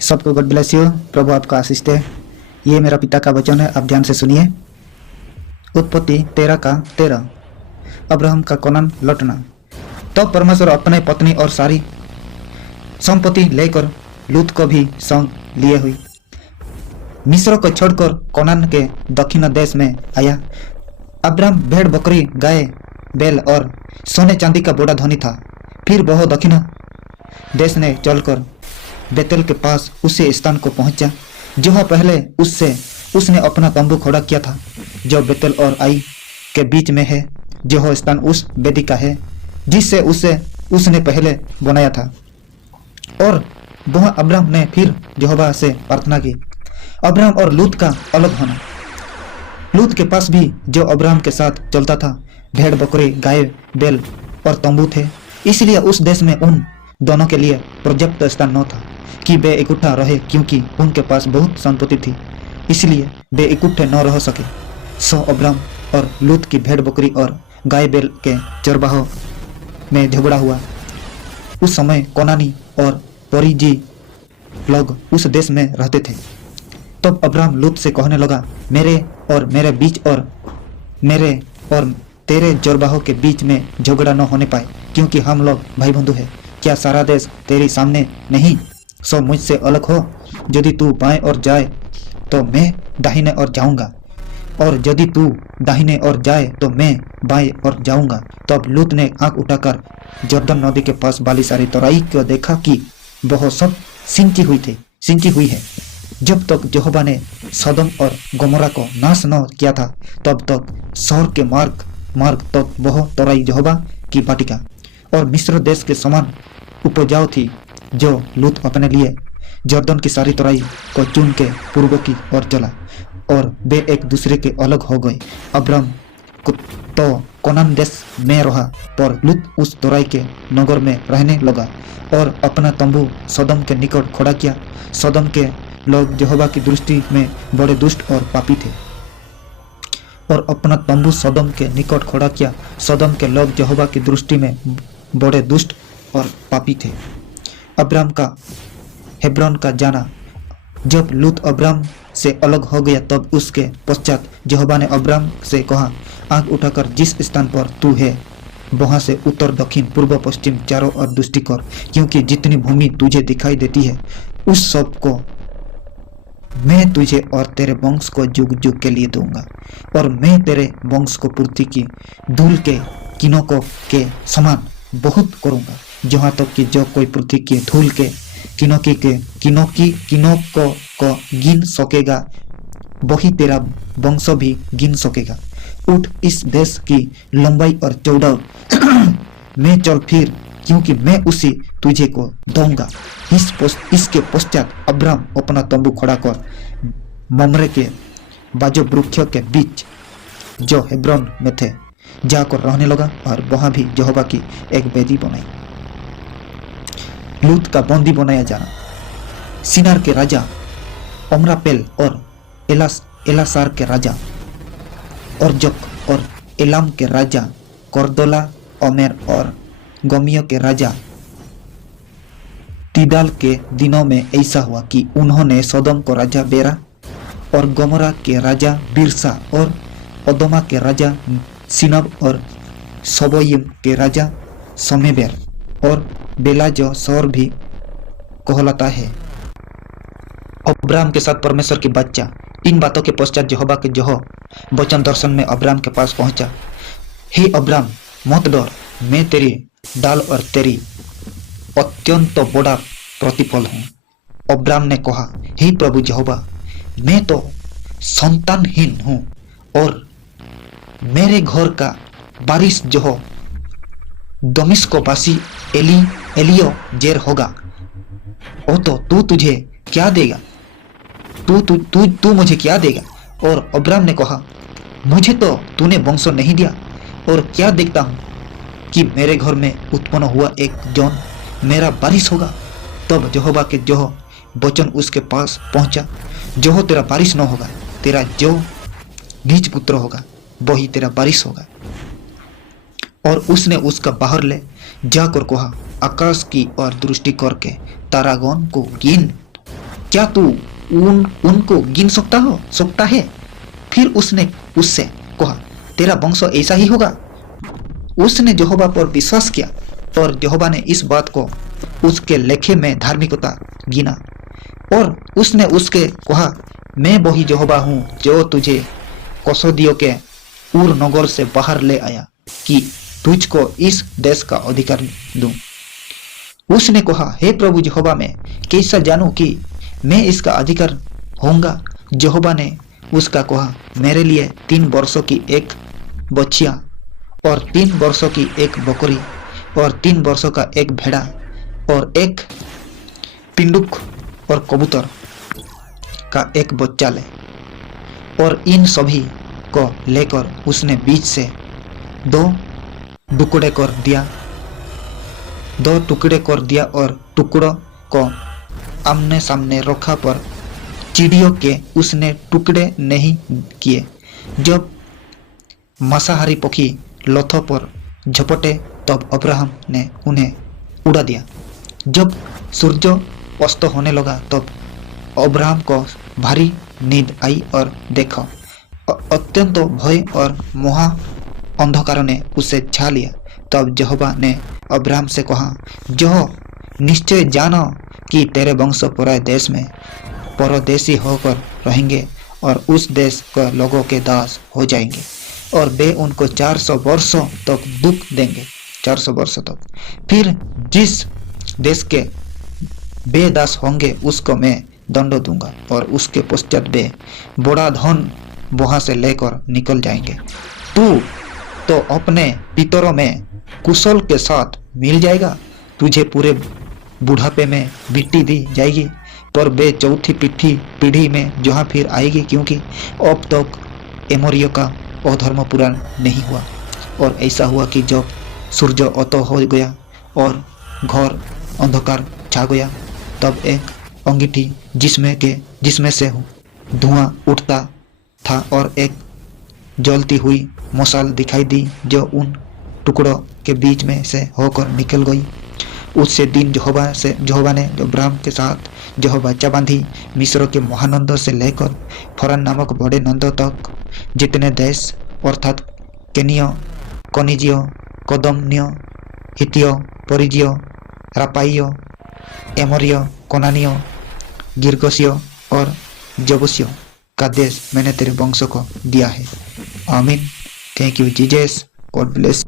सबको God bless you. प्रभु आपका आशीष दे। ये मेरा पिता का वचन है, आप ध्यान से सुनिए। उत्पत्ति 13 का 13। अब्राहम का कनान लौटना। तो परमेश्वर अपने पत्नी और सारी संपत्ति लेकर लूत को भी संग लिए हुई मिस्र को छोड़कर कनान के दक्षिण देश में आया। अब्राहम भेड़ बकरी गाय बैल और सोने चांदी का बड़ा धनी था। फिर वह दक्षिण देश ने चलकर बेतेल के पास उसी स्थान को पहुंचा जहाँ पहले उसने अपना तंबू खड़ा किया था, जो बेतेल और आई के बीच में है। जो स्थान उस वेदी का है जिससे उसने पहले बनाया था। और वह अब्राहम ने फिर यहोवा से प्रार्थना की, अब्राहम और लूत का अलग होना। लूत के पास भी जो अब्राहम के साथ चलता था भेड़ बकरी गाय बैल और तंबू थे, इसलिए उस देश में उन दोनों के लिए पर्याप्त स्थान न था कि वे इकट्ठा रहे, क्योंकि उनके पास बहुत संपत्ति थी, इसलिए वे इकट्ठे न रह सके। सो अब्राहम और लूत की भेड़ बकरी और गाय बैल के चरवाहों में झगड़ा हुआ। उस समय कोनानी और परिजी लोग उस देश में रहते थे। तब अब्राहम लूत से कहने लगा, मेरे और मेरे बीच और मेरे और तेरे चरवाहों के बीच में झगड़ा न होने पाए, क्योंकि हम लोग भाई बंधु हैं। क्या सारा देश तेरे सामने नहीं? सो मुझसे अलग हो। यदि तू बाएं ओर जाए तो मैं दाहिने ओर जाऊंगा, और यदि तू दाहिने ओर जाए तो मैं बाएं ओर जाऊंगा। तब लूत ने आंख उठाकर जर्दन नदी के पास वाली सारी तराई को देखा कि वह सब सिंची हुई है। जब तक यहोवा ने सदम और गोमोरा को नाश न किया था, तब तक शहर के मार्ग तक वह तराई यहोवा की वाटिका और मिस्र देश के समान उपजाऊ थी। जो लूत अपने लिए जर्दन की सारी तराई को चुन के पूर्व की ओर चला, और वे एक दूसरे के अलग हो गए। अब्राहम तो कनान देश में रहा, पर लूत उस तराई के नगर में रहने लगा और अपना तंबू सदम के निकट खड़ा किया। सदम के लोग यहोवा की दृष्टि में बड़े दुष्ट और पापी थे, और अपना तंबू सदम के निकट खड़ा किया। सदम के लोग यहोवा की दृष्टि में बड़े दुष्ट और पापी थे। अब्राहम का हेब्रोन का जाना। जब लूत अब्राहम से अलग हो गया, तब उसके पश्चात यहोवा ने अब्राहम से कहा, आंख उठाकर जिस स्थान पर तू है वहां से उत्तर दक्षिण पूर्व पश्चिम चारों ओर दृष्टि कर, क्योंकि जितनी भूमि तुझे दिखाई देती है उस सब को मैं तुझे और तेरे वंश को जुग जुग के लिए दूंगा, और मैं तेरे वंश को पृथ्वी की धूल के किनोकों के समान बहुत करूंगा, जहाँ तक कि जो कोई पृथ्वी की धूल के किनोकों को गिन सकेगा, वही तेरा वंश भी गिन सकेगा। उठ, इस देश की लंबाई और चौड़ाई में चल फिर, क्योंकि मैं उसे तुझे को दूंगा। इसके पश्चात अब्राहम अपना तंबू खड़ा कर ममरे के बाजू वृक्षों के बीच जो हेब्रोन में थे जाकर रहने लगा, और वहां भी यहोवा की एक वेदी बनाई। लूत का बंदी बनाया जाना। सिनार के राजा अमरापेल और एलासार के राजा अर्जक और एलाम के राजा करदोला ओमेर और गमियों के राजा तीदाल के दिनों में ऐसा हुआ कि उन्होंने सदम को राजा बेरा और गोमोरा के राजा बिरसा और अदोमा के राजा सिनब और सबोयिम के राजा समेबेर और बेला जो सौर भी कहलाता है। अब्राहम के साथ परमेश्वर की बच्चा। इन बातों के पश्चात यहोवा के जो वचन दर्शन में अब्राहम के पास पहुंचा, हे अब्राहम मत डर, मैं तेरी डाल और तेरी अत्यंत बड़ा प्रतिफल हूँ। अब्राहम ने कहा, हे प्रभु यहोवा, मैं तो संतानहीन हूँ और मेरे घर का बारिश जो दमिश्कवासी एलियो जेर होगा, वो तो तुझे क्या देगा? तू मुझे क्या देगा? और अब्राहम ने कहा, मुझे तो तूने वंश नहीं दिया, और क्या देखता हूँ कि मेरे घर में उत्पन्न हुआ एक जौन मेरा बारिश होगा। तब यहोवा के जो वचन उसके पास पहुंचा, जो तेरा बारिश न होगा, तेरा जो निज पुत्र होगा वही तेरा बारिश होगा। और उसने उसका बाहर ले जाकर कहा, आकाश की ओर दृष्टि करके तारागण को गिन, क्या तू उनको गिन सकता है? फिर उसने उससे कहा, तेरा वंश ऐसा ही होगा। उसने यहोवा पर विश्वास किया और यहोवा ने इस बात को उसके लेखे में धार्मिकता गिना। और उसने उसके कहा, मैं वही यहोवा हूँ जो तुझे कसदियों के उर नगर से बाहर ले आया कि तुझको इस देश का अधिकार दूं। उसने कहा, हे प्रभु यहोवा, मैं कैसा जानूं कि मैं इसका अधिकार होऊंगा? यहोवा ने उसका कहा, मेरे लिए 3 वर्षों की एक बछिया और 3 वर्षों की एक बकरी और 3 वर्षों का एक भेड़ा और एक पिंडुक और कबूतर का एक बच्चा ले। और इन सभी को लेकर उसने बीच से 2 टुकड़े कर दिया और टुकड़ों को आमने सामने रखा, पर चिड़ियों के उसने टुकड़े नहीं किए। जब मांसाहारी पक्षी लोथों पर झपटे तब अब्राहम ने उन्हें उड़ा दिया। जब सूर्य अस्त होने लगा तब अब्राहम को भारी नींद आई और देखा अत्यंत भय और महा अंधकार ने उसे छा लिया। तब यहोवा ने अब्राहम से कहा, जो निश्चय जानो कि तेरे वंश पराए देश में परदेशी होकर रहेंगे और उस देश के लोगों के दास हो जाएंगे और वे उनको 400 वर्षों तक दुख देंगे। 400 वर्षों तक। फिर जिस देश के वे दास होंगे उसको मैं दंड दूंगा और उसके पश्चात वे बड़ा धन वहां से लेकर निकल जाएंगे। तू तो अपने पितरों में कुशल के साथ मिल जाएगा। तुझे पूरे बुढ़ापे में मिट्टी दी जाएगी, पर वे चौथी पीढ़ी में जहाँ फिर आएगी, क्योंकि अब तक एमोरियों का अधर्म पूरा नहीं हुआ। और ऐसा हुआ कि जब सूर्य अस्त हो गया और घोर अंधकार छा गया, तब एक अंगीठी जिसमें से धुआं उठता था और एक जलती हुई मशाल दिखाई दी जो उन टुकड़ों के बीच में से होकर निकल गई। उससे दिन यहोवा ने अब्राहम के साथ जो बच्चा बांधी मिस्र के महानंदों से लेकर फरन नामक बड़े नंदों तक जितने देश अर्थात केनियो, कनिजियो, कदमनियो, हितियो, परिजियो, रापाइयो, एमोरियो, कोनानियो, गिरगसियो और जबूसियो का देश मैंने तेरे वंश को दिया है। आमीन। Thank you Jesus. God bless.